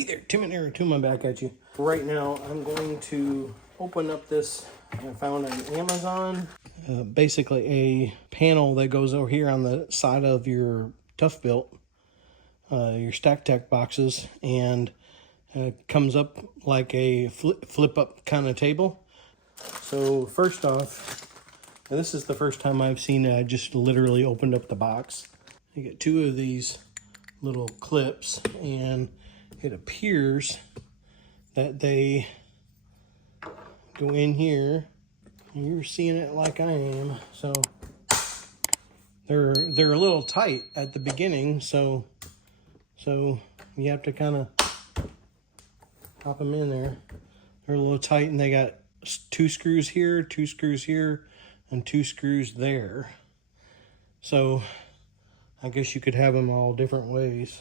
Hey there, Tim and Eric, Tuma back at you. Right now, I'm going to open up this I found on Amazon. Basically a panel that goes over here on the side of your Toughbuilt, your StackTech boxes, and comes up like a flip up kind of table. So first off, this is the first time I've seen it. I just literally opened up the box. You get two of these little clips, and it appears that they go in here. You're seeing it like I am, so they're a little tight at the beginning, so you have to kind of pop them in there. They're a little tight, and they got 2 screws here, 2 screws here, and 2 screws there. So I guess you could have them all different ways.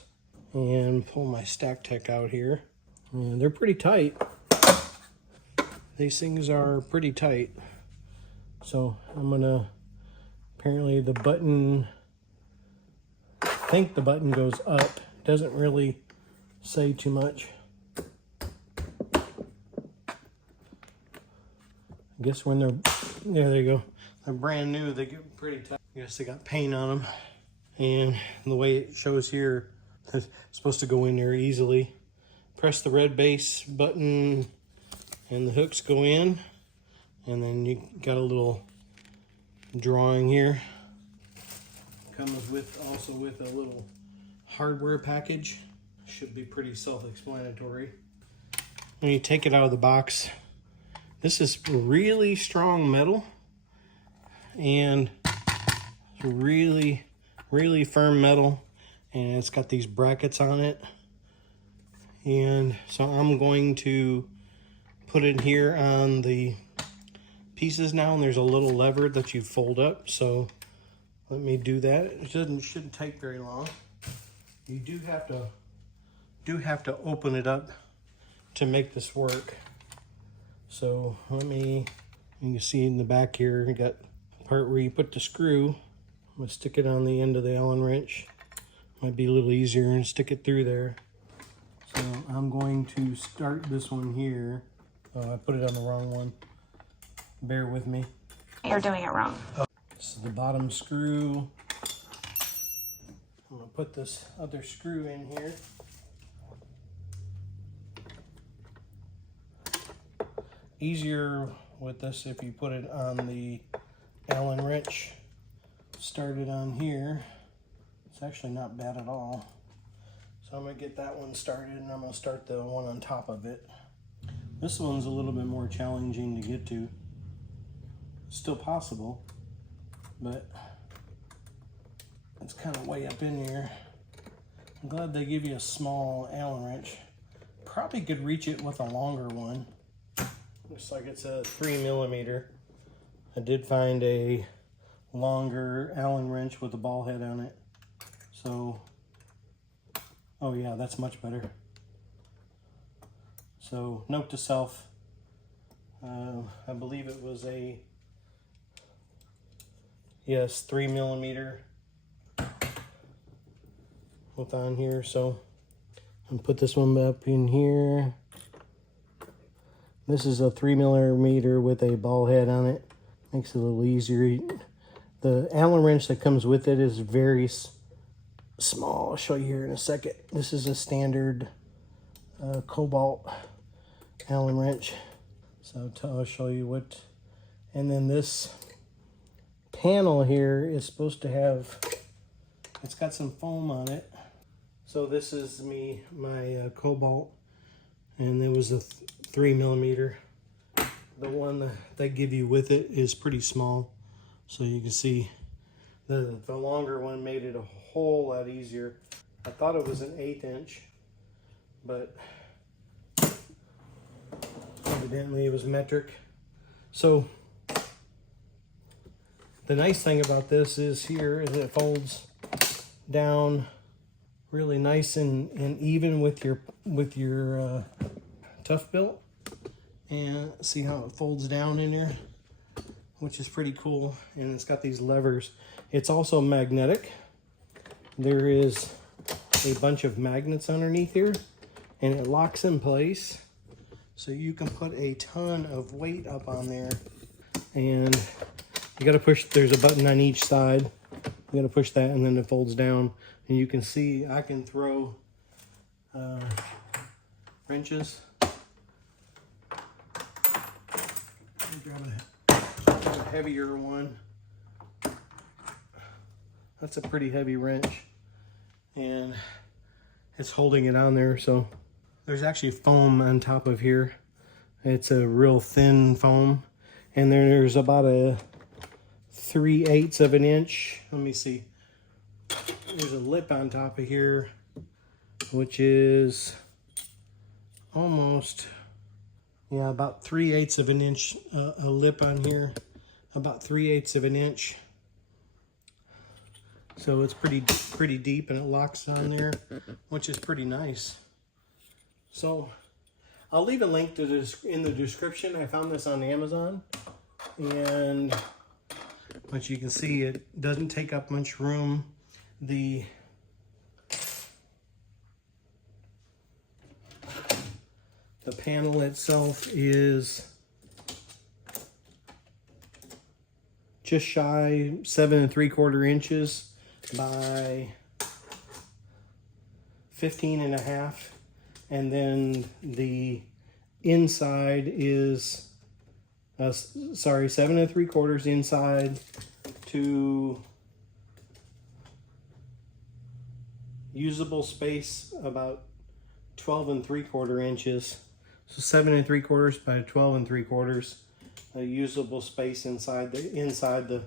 And pull my StackTech out here. And they're pretty tight. These things are pretty tight. So I'm gonna, apparently the button, I think the button goes up. Doesn't really say too much. I guess when they're, there they go. They're brand new, they get pretty tight. I guess they got paint on them. And the way it shows here, it's supposed to go in there easily. Press the red base button and the hooks go in, and then you got a little drawing here. Comes with also with a little hardware package. Should be pretty self-explanatory. When you take it out of the box, this is really strong metal and it's really firm metal. And it's got these brackets on it. And so I'm going to put it here on the pieces now, and there's a little lever that you fold up. So let me do that. It shouldn't take very long. You do have to open it up to make this work. So you can see in the back here, you got the part where you put the screw. I'm gonna stick it on the end of the Allen wrench. Might be a little easier and stick it through there. So I'm going to start this one here. Oh, I put it on the wrong one. Bear with me. You're doing it wrong. This is the bottom screw. I'm gonna put this other screw in here. Easier with this if you put it on the Allen wrench. Start it on here. It's actually not bad at all. So I'm gonna get that one started, and I'm gonna start the one on top of it. This one's a little bit more challenging to get to. Still possible, but it's kind of way up in here. I'm glad they give you a small Allen wrench. Probably could reach it with a longer one. Looks like it's a 3mm. I did find a longer Allen wrench with a ball head on it. So, oh yeah, that's much better. So, note to self, I believe it was a, yes, 3mm with on here. So, I'm gonna put this one up in here. This is a 3mm with a ball head on it. Makes it a little easier. The Allen wrench that comes with it is very small. I'll show you here in a second. This is a standard cobalt Allen wrench. So I'll show you what. And then this panel here is supposed to have, it's got some foam on it. So this is my cobalt, and there was a 3mm. The one that they give you with it is pretty small. So you can see the longer one made it a whole lot easier. I thought it was an 1/8 inch, but evidently it was metric. So the nice thing about this is here is it folds down really nice and even with your Toughbuilt. And see how it folds down in there, which is pretty cool. And it's got these levers. It's also magnetic. There is a bunch of magnets underneath here, and it locks in place. So you can put a ton of weight up on there, and you got to push, there's a button on each side. You got to push that and then it folds down, and you can see I can throw wrenches. Grab a heavier one. That's a pretty heavy wrench, and it's holding it on there. So there's actually foam on top of here. It's a real thin foam, and there's about a 3/8 of an inch. Let me see. There's a lip on top of here, which is almost, yeah, about 3/8 of an inch. A lip on here, about 3/8 of an inch. So it's pretty deep, and it locks on there, which is pretty nice. So I'll leave a link to this in the description. I found this on Amazon, and but you can see it doesn't take up much room. The panel itself is just shy 7 3/4 inches by 15.5, and then the inside is 7 3/4 inside to usable space about 12 3/4 inches. So 7 3/4 by 12 3/4, a usable space inside the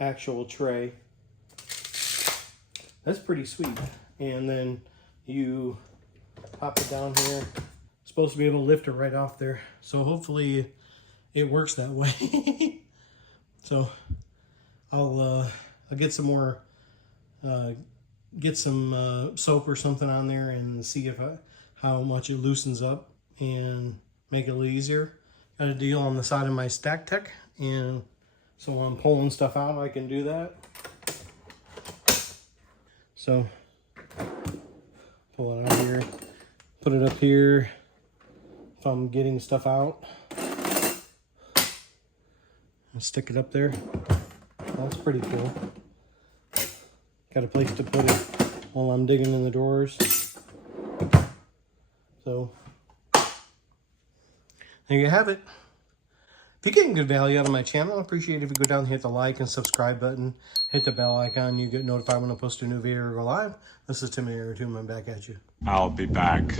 actual tray. That's pretty sweet. And then you pop it down here. It's supposed to be able to lift it right off there. So hopefully it works that way. So I'll get some more, get some soap or something on there and see if how much it loosens up and make it a little easier. Got a deal on the side of my stacktech, and so when I'm pulling stuff out, I can do that. So pull it out here, put it up here if I'm getting stuff out, and stick it up there. That's pretty cool. Got a place to put it while I'm digging in the drawers. So there you have it. If you're getting good value out of my channel, I appreciate it if you go down and hit the like and subscribe button, hit the bell icon, you get notified when I post a new video or go live. This is Tim here, I'm back at you. I'll be back.